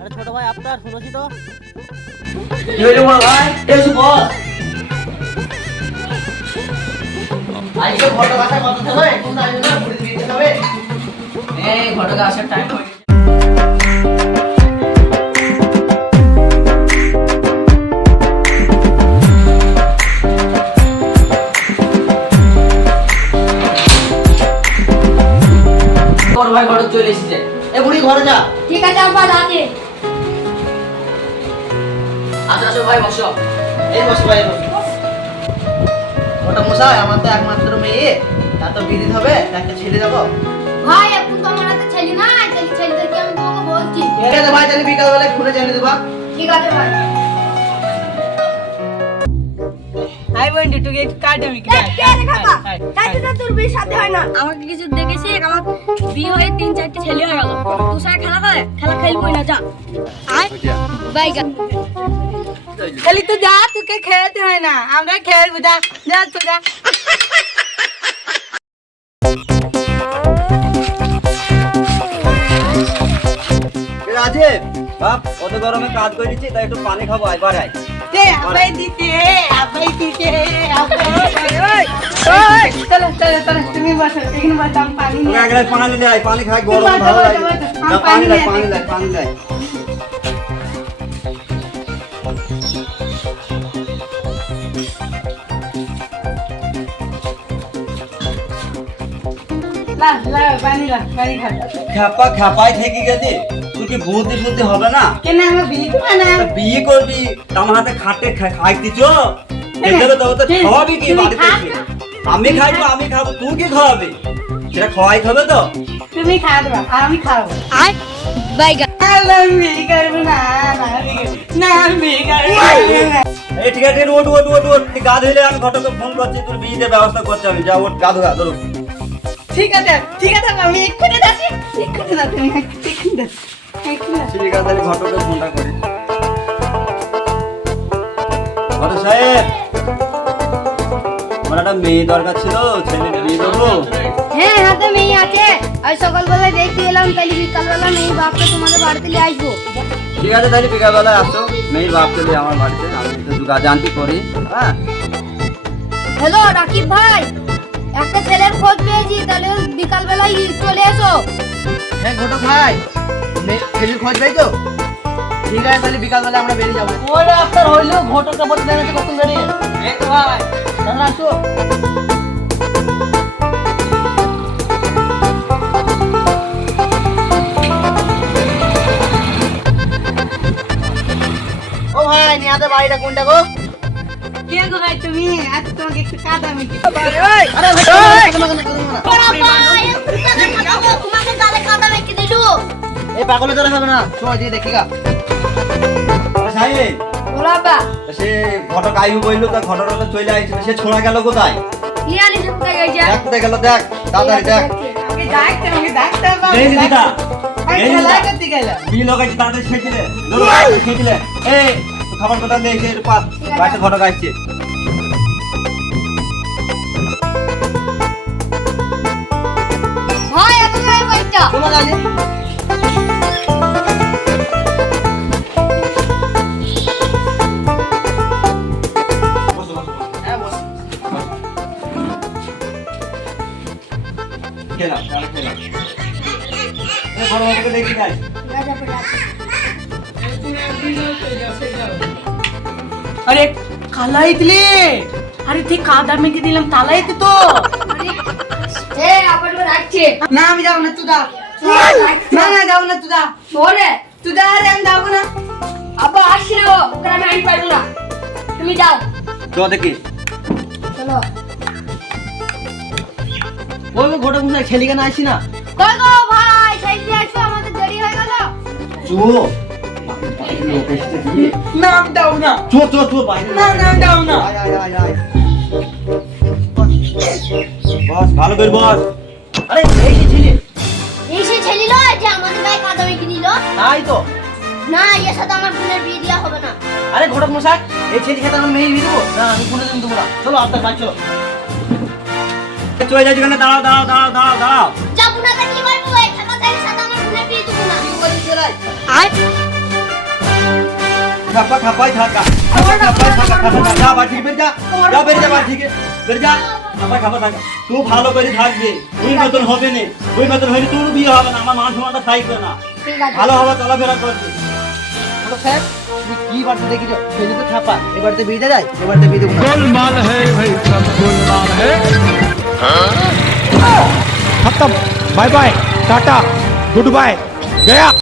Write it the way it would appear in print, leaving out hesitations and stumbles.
আরে ছোট ভাই আপনার শুনেছি তো। কি হইলো বড় ভাই? এসো বস। আজকে ঘটক আসার কথা ছিল, এখন তো আসবে না, ঘুরে দিতে হবে। এই ঘটক আসার টাইম হয়ে গেছে। বড় ভাই ঘটক চলে এসেছে। এ বুড়ি ঘরে যা। ঠিক আছে আব্বা যাচ্ছি। আচ্ছা আসো ভাই বসো। এই বসো ভাই বসো। ঘটক মশাই আমার তো একমাত্র মেয়ে, তা তো বিয়ে দিতে হবে, একটা ছেলে যাবো। ভাই এখন তো আমার হাতে ছেলে নাই, তাহলে ছেলেদেরকে আমি তোমাকে বলছি। ঠিক আছে ভাই, তাহলে বিকাল বেলায় খুলে জানিয়ে দেবা। ঠিক আছে ভাই। হাই বন্ধু তুই একটু কাট আমি কি তোর বিয়ে সাথে হয় না। আমাকে কিছু দেখেছি, আমার বিয়ে হয়ে 3-4টি ছেলে হয়ে গেল। তোর সাথে খেলা করে, খেলা খেলবই না, যা। আয় বাইগা খালি তুই যা, তোকে খেলতে হয় না, আমরা খেলবো, যা যা তুই যা। রাজীব বাপ কত গরমে কাজ করেছি, তাই একটু পানি খাবো, একবার আয়। দে আবাই দিতে ওই চলো চলো চলো, তুমি বসো এখানে, বসো আমি পানি তোকে নিয়ে এক গ্লাস পানি নিয়ে আয়, পানি খাই, গরম বসো, ভালো বসো, লাগে। বসো, আমি যা, পানি পানি লাই, নিয়ে পানি আসি। লাই, পানি লাই। লা লা পানি লা, পানি খা। খ্যাপা খ্যাপাই থেকে গেছি, তুই কি বুদ্ধি শুদ্ধি হবে না? কেন আমার বিয়ে দিবা না? তা বিয়ে করবি, আমার হাতে খাটে খাই দিছ, খেতে হবে, তবে তো তুমি- খাওয়াবি কি তুমি বাড়িতে খাও এসে? না। আমি খাইবো, আমি খাবো, তুই কি খাওয়াবি? সেটা খাওয়াইতে হবে তো। তুমি খা দেবা আর আমি খাবো। আয় বাইগা আমি বিয়ে করবো না, না আমি না আমি বিয়ে করবো না। এই ঠিক আছে, ওঠ ওঠ ওঠ ওঠ, তুই গা ধুইলে আমি ঘটকে ফোন করছি, তোর বিয়ের ব্যবস্থা করছি আমি, যা ওঠ, গা ধো, গা ধরো। ঠিক আছে আমি এক্ষুনি যাচ্ছি, এক্ষুনি যাচ্ছি, আমি এক্ষুনি যাচ্ছি, এক্ষুনি যাচ্ছি। ঠিক আছে, তাহলে ঘটকে ফোনটা করি। ঘটক সাহেব, আমার একটা মেয়ে দরকার ছিল, ছেলে বিয়ে দেবো। হ্যাঁ হাতে মেয়ে আছে। আজ সকালবেলা দেখতে এলাম, তাহলে বিকালবেলা মেয়ে বাপকে তোমাদের বাড়িতে নিয়ে আসবো। ঠিক আছে, তাহলে বিকালবেলায় আসো, মেয়ের বাপ চলে আমার বাড়িতে, আমি একটু জানতি করি। হ্যাঁ হ্যালো রাকিব ভাই, একটা ছেলের খোঁজ পেয়েছি, তাহলে বিকালবেলায় চলে এসো। হ্যাঁ ঘটক ভাই, ছেলের খোঁজ পাই তো? ঠিক আছে, তাহলে বিকাল বেলা আমরা বেরিয়ে যাবো। ওরে আপনার হইলো, ঘটকটা বলতে দেন কত বেরিয়ে। এই তো ভাই, তাহলে আসো। ও ভাই, নিয়াদের বাড়িটা কোনটা গো? কে গো ভাই তুমি? আজ তোমাকে একটু কাদা মিটি। আরে ভাই, তোমাকে গালে কাদা মেখে দিলু। এই পাগলে ধরে হবে না, সময় দিয়ে দেখি গা। সাহেব, বলো আব্বা, সে ঘটক আয়ু বইলো, তা ঘটকটা তো চলে আসছিল, সে ছোড়া গেল কোথায়? ইয়ালি সে কোথায় গেছে? দেখ কোথায় গেল, দেখ তাড়াতাড়ি দেখ। আমাকে ডাকতে হবে। এই যে দিদা, আমি এই যে খেলা দিদা। করতে গেলাম। বিয়ে লাগাইছে, তাড়াতাড়ি খেয়ে খেয়ে দিলে। এই খাবার কোথা নিয়ে এসে পাত, বাড়িতে ঘটক আসছে। ভাই এত ভাই বাইটা। শোনো জানি। হ্যাঁ বস। খেলাম, তাহলে খেলাম। এই বড় বাবুকে দেখি যাই। আরে কালাই দিলে, আরে ঠিক কাদা মেখে দিলাম, তালাই তো। এ আবার রাখছে। না আমি যাবো না, তুই যা। না না যাবো না, তুই যা, ওরে তুই যা, আরে আমি যাবো না। আব্বা আসছিল, ওকে আমি আনি পারবো না। তুমি যাও। চ দেখি। চলো। ওই গো ঘটক মশাই, ছেলে কেন আসি না? কই গো ভাই, সাইডে আসো, আমাদের দেরি হয়ে গেল। চো লোক এসেছে বিয়ে। না আমি যাবো না। চো চো চো বাইরে। না না আমি যাবো না। আয় আয় আয় আয়। বস ভালো করে বস। আরে এই যে ছেলে। এই সে ছেলে লয় যে আমাদের গায়ে কাদা মেখে দিল। তাই তো। না, এর সাথে আমার বোনের বিয়ে দেওয়া হবে না। আরে ঘটক মশাই, এই ছেলে খেতে আমার মেয়ে বিয়ে দেবো না, আমি কোনো দিন দেবো না। চলো আপনার বাড়ি চলো। চলে যাচ্ছি, দাঁড়াও দাঁড়াও দাঁড়াও দাঁড়াও দাঁড়াও। যাবো না, দেখলি পারবো, এই থাকা ছেলের সাথে আমার বোনের বিয়ে দেবো না। খাপা খাপাই থাকা খাপাই থাকা খাপা যা বাড়ি থেকে বের যা যা বের যা বাড়ি থেকে বের যা খাপা খাপা থাকা তুই ভালো করে থাকবে তুই মতন হবে না তুই মতন হইলে তোর বিয়ে হবে না আমার মান সম্মানটা থাকবে না ভালো হবে চলাফেরা করবে ঘটক সাহেব তুমি কি বাড়িতে দেখেছো ছেলে তো খাপা এ বাড়িতে বিয়ে দেওয়া যায় এ বাড়িতে বিয়ে দেবো না गोलमाल है भाई सब गोलमाल है खत्म bye bye tata goodbye गया